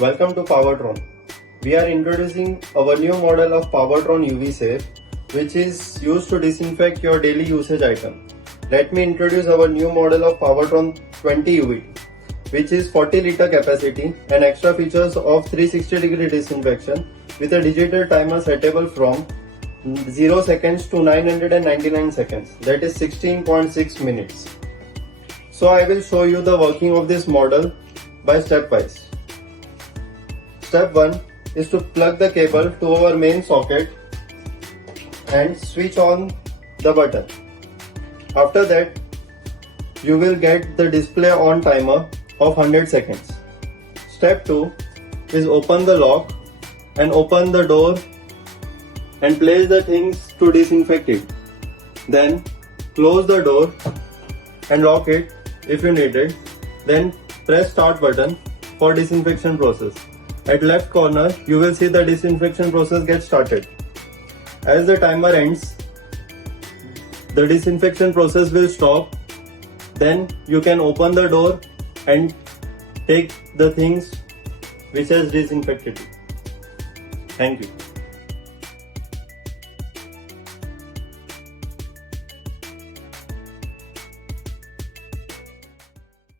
Welcome to POWERTRON. We are introducing our new model of POWERTRON UV-SAFE, which is used to disinfect your daily usage item. Let me introduce our new model of POWERTRON 20 UV, which is 40 liter capacity and extra features of 360-degree disinfection with a digital timer settable from 0 seconds to 999 seconds, that is 16.6 minutes. So I will show you the working of this model by stepwise. Step 1 is to plug the cable to our main socket and switch on the button. After that, you will get the display on timer of 100 seconds. Step 2 is open the lock and open the door and place the things to disinfect it. Then close the door and lock it if you need it. Then press start button for disinfection process. At left corner, you will see the disinfection process get started. As the timer ends, the disinfection process will stop. Then you can open the door and take the things which has disinfected. Thank you.